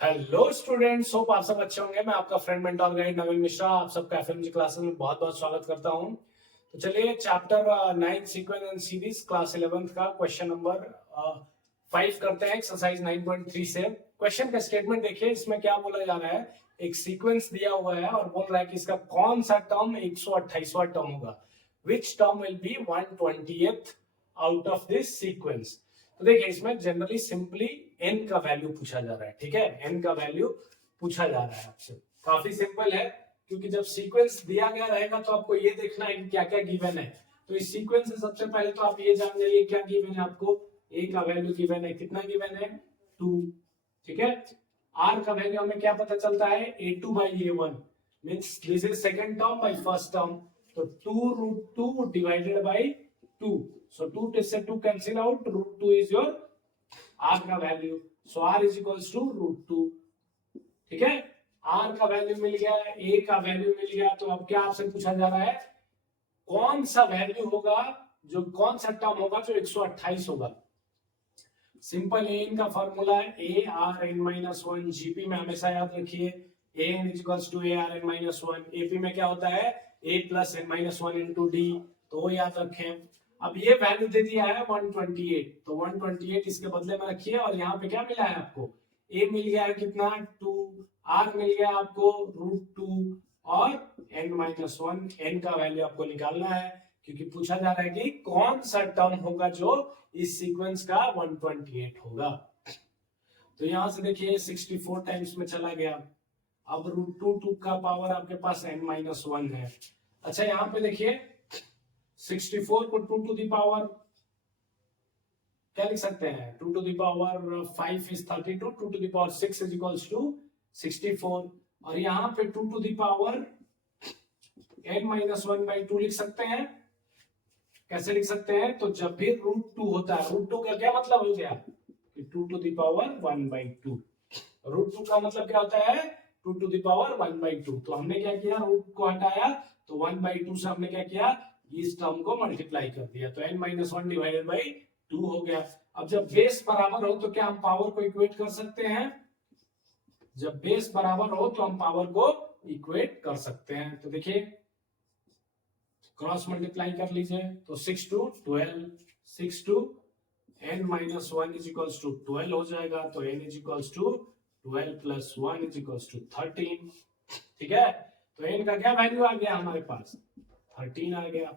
Hello students, hope आप सब अच्छे होंगे। मैं आपका फ्रेंड मेंटर गाइड नवीन मिश्रा आप सबका एफएमजी क्लासेस में बहुत बहुत स्वागत करता हूं। तो चलिए chapter 9 sequence and series class 11th का क्वेश्चन नंबर 5 करते हैं एक्सरसाइज 9.3 से। क्वेश्चन का स्टेटमेंट देखिए, इसमें क्या बोला जा रहा है। एक सीक्वेंस दिया हुआ है और बोल रहा है कि इसका कौन सा टर्म 128वां टर्म होगा। Which term will be 120th out of this sequence. तो देखिए इसमें जनरली सिंपली एन का वैल्यू पूछा जा रहा है। ठीक है, एन का वैल्यू पूछा जा रहा है आपसे। काफी सिंपल है, क्योंकि जब सीक्वेंस दिया गया रहेगा तो आपको ये देखना है कि क्या क्या गिवन है। तो इस सीक्वेंस से सबसे पहले तो आप ये जान जाइए क्या गिवन है आपको। ए का वैल्यू गिवन है, कितना गिवन है 2। ठीक है, आर का वैल्यू हमें क्या पता चलता है a2/a1 means this is second term by first term. तो 2√2 डिवाइडेड बाय 2, so 2 से 2 cancel out, √2 is your r का value, so r is equals to √2। ठीक है, r का वैल्यू मिल गया, a का वैल्यू मिल गया। तो अब क्या आपसे पूछा जा रहा है, कौन सा वैल्यू होगा, जो कौन सा टर्म होगा जो 128 होगा। सिंपल ए का फॉर्मूला है ARn-1 जीपी में हमेशा याद रखिए an is equals to ARn-1। AP में क्या होता है a plus n-1 into d, तो वो याद रखें। अब ये वैल्यू दे दिया है 128, तो 128 इसके बदले में रखिए। और यहाँ पे क्या मिला है आपको, a मिल गया है कितना 2, r मिल गया आपको √2 और n-1, n का वैल्यू आपको निकालना है, क्योंकि पूछा जा रहा है कि कौन सा टर्म होगा जो इस सीक्वेंस का 128 होगा। तो यहां से देखिए 64 टाइम्स में चला गया। अब √2 का पावर आपके पास n-1 है। अच्छा यहाँ पे देखिए 64 को 2 टू द पावर क्या लिख सकते हैं, 2 to the power 5 is 32, 2 to the power 6 is equals to 64। और यहाँ पे 2 टू द पावर n-1/2 लिख सकते हैं। कैसे लिख सकते हैं, तो जब भी √2 होता है, √2 का क्या मतलब हो गया कि 2 टू द पावर 1/2। √2 का मतलब क्या होता है 2 टू द पावर 1/2। तो हमने क्या किया, रूट को हटाया तो 1/2 से हमने क्या किया, इस टर्म को मल्टीप्लाई कर दिया, तो n-1 डिवाइडेड बाई 2 हो गया। अब जब बेस बराबर हो तो क्या हम पावर को इक्वेट कर सकते हैं, जब बेस बराबर हो तो हम पावर को इक्वेट कर सकते हैं। तो देखिए क्रॉस मल्टीप्लाई कर लीजिए, तो 6 to 12, 6 to n-1 is equals to 12 हो जाएगा। तो n is equals to 12 plus 1 is equals to 13। ठीक है, तो n का क्या वैल्यू आ गया हमारे पास 13 आ गया।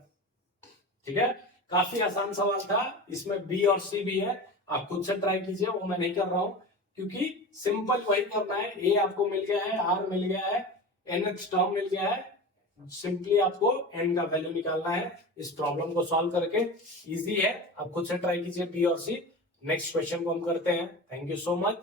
ठीक है, काफी आसान सवाल था। इसमें बी और सी भी है, आप खुद से ट्राई कीजिए, वो मैं नहीं कर रहा हूं, क्योंकि सिंपल वही करना है। ए आपको मिल गया है, आर मिल गया है, nth टर्म मिल गया है, सिंपली आपको n का वैल्यू निकालना है। इस प्रॉब्लम को सॉल्व करके इजी है, आप खुद से ट्राई कीजिए बी और सी। नेक्स्ट क्वेश्चन को हम करते हैं। Thank you so much.